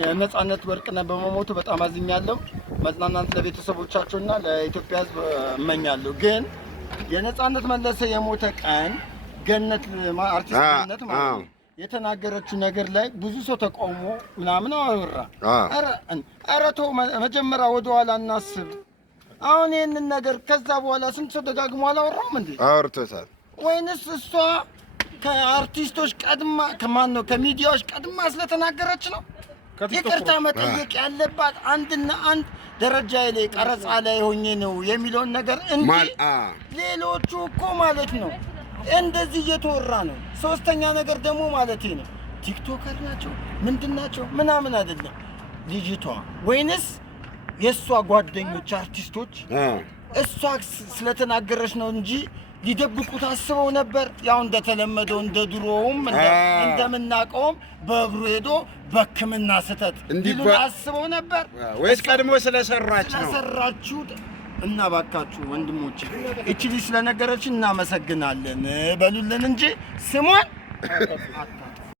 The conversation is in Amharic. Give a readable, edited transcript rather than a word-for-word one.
የነጻነት ወርቅነህ በመሞቱ በጣም አዝኛለሁ። መጽናናት ለቤተሰቦቻቸውና ለኢትዮጵያ ሕዝብ እመኛለሁ። ግን የነጻነት መለሰ የሞተ ቀን ገነት አርቲስት ገነት ማለት ነው የተናገረችው ነገር ላይ ብዙ ሰው ተቃውሞ ምናምን አወራ። ኧረ ተው መጀመሪያ ወደ ኋላ እናስብ። አሁን ይህንን ነገር ከዛ በኋላ ስንት ሰው ደጋግሞ አላወራም እንዴ? አውርቶታል። ወይንስ እሷ ከአርቲስቶች ቀድማ ከማን ነው ከሚዲያዎች ቀድማ ስለተናገረች ነው? ይቅርታ መጠየቅ ያለባት አንድና አንድ ደረጃ ላይ ቀረጻ ላይ ሆኜ ነው የሚለውን ነገር እንጂ ሌሎቹ እኮ ማለት ነው እንደዚህ እየተወራ ነው። ሶስተኛ ነገር ደግሞ ማለት ነው ቲክቶከር ናቸው ምንድናቸው ምናምን አይደለም ልጅቷ ወይንስ የእሷ ጓደኞች አርቲስቶች እሷ ስለተናገረች ነው እንጂ ሊደብቁት አስበው ነበር። ያው እንደተለመደው እንደ ድሮውም እንደምናቀውም በእግሩ ሄዶ በሕክምና ስህተት እንዲሉ አስበው ነበር ወይስ ቀድሞ ስለሰራችሁ እና ባካችሁ ወንድሞቼ እቺ ልጅ ስለነገረችን እናመሰግናለን በሉልን እንጂ ስሟን